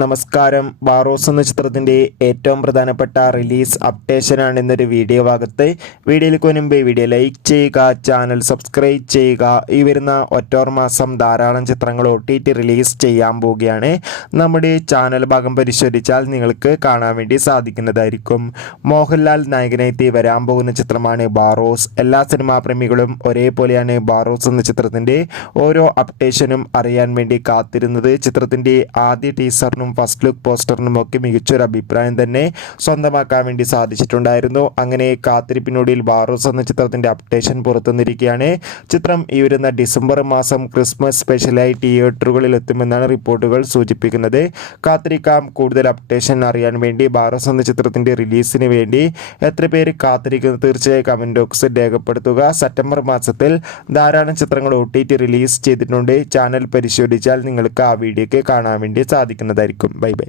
നമസ്കാരം. ബാറോസ് എന്ന ചിത്രത്തിൻ്റെ ഏറ്റവും പ്രധാനപ്പെട്ട റിലീസ് അപ്ഡേഷനാണ് ഇന്നൊരു വീഡിയോ ഭാഗത്ത്. വീഡിയോയിലേക്ക് മുൻപ് വീഡിയോ ലൈക്ക് ചെയ്യുക, ചാനൽ സബ്സ്ക്രൈബ് ചെയ്യുക. ഈ വരുന്ന ഒക്ടോബർ മാസം ധാരാളം ചിത്രങ്ങൾ OTT റിലീസ് ചെയ്യാൻ പോവുകയാണ്. നമ്മുടെ ചാനൽ ഭാഗം പരിശോധിച്ചാൽ നിങ്ങൾക്ക് കാണാൻ വേണ്ടി സാധിക്കുന്നതായിരിക്കും. മോഹൻലാൽ നായകനായി വരാൻ പോകുന്ന ചിത്രമാണ് ബാറോസ്. എല്ലാ സിനിമാ പ്രേമികളും ഒരേപോലെയാണ് ബാറോസ് എന്ന ചിത്രത്തിൻ്റെ ഓരോ അപ്ഡേഷനും അറിയാൻ വേണ്ടി കാത്തിരുന്നത്. ചിത്രത്തിൻ്റെ ആദ്യ ടീസറിനും ഫസ്റ്റ് ലുക്ക് പോസ്റ്ററിനും ഒക്കെ മികച്ചൊരു അഭിപ്രായം തന്നെ സ്വന്തമാക്കാൻ വേണ്ടി സാധിച്ചിട്ടുണ്ടായിരുന്നു. അങ്ങനെ കാത്തിരിപ്പിനൊടുവിൽ ബാറോസ് എന്ന ചിത്രത്തിൻ്റെ അപ്ഡേഷൻ പുറത്തുവന്നിരിക്കുകയാണ്. ചിത്രം ഈ വരുന്ന ഡിസംബർ മാസം ക്രിസ്മസ് സ്പെഷ്യലായി തിയേറ്ററുകളിൽ എത്തുമെന്നാണ് റിപ്പോർട്ടുകൾ സൂചിപ്പിക്കുന്നത്. കാത്തിരിക്കാം. കൂടുതൽ അപ്ഡേഷൻ അറിയാൻ വേണ്ടി ബാറോസ് എന്ന ചിത്രത്തിൻ്റെ റിലീസിന് വേണ്ടി എത്ര പേര് കാത്തിരിക്കുന്നു? തീർച്ചയായും കമൻറ്റ് ബോക്സിൽ രേഖപ്പെടുത്തുക. സെപ്റ്റംബർ മാസത്തിൽ ധാരാളം ചിത്രങ്ങൾ OTT റിലീസ് ചെയ്തിട്ടുണ്ട്. ചാനൽ പരിശോധിച്ചാൽ നിങ്ങൾക്ക് ആ വീഡിയോയ്ക്ക് കാണാൻ വേണ്ടി സാധിക്കുന്നതായിരിക്കും. Bye by.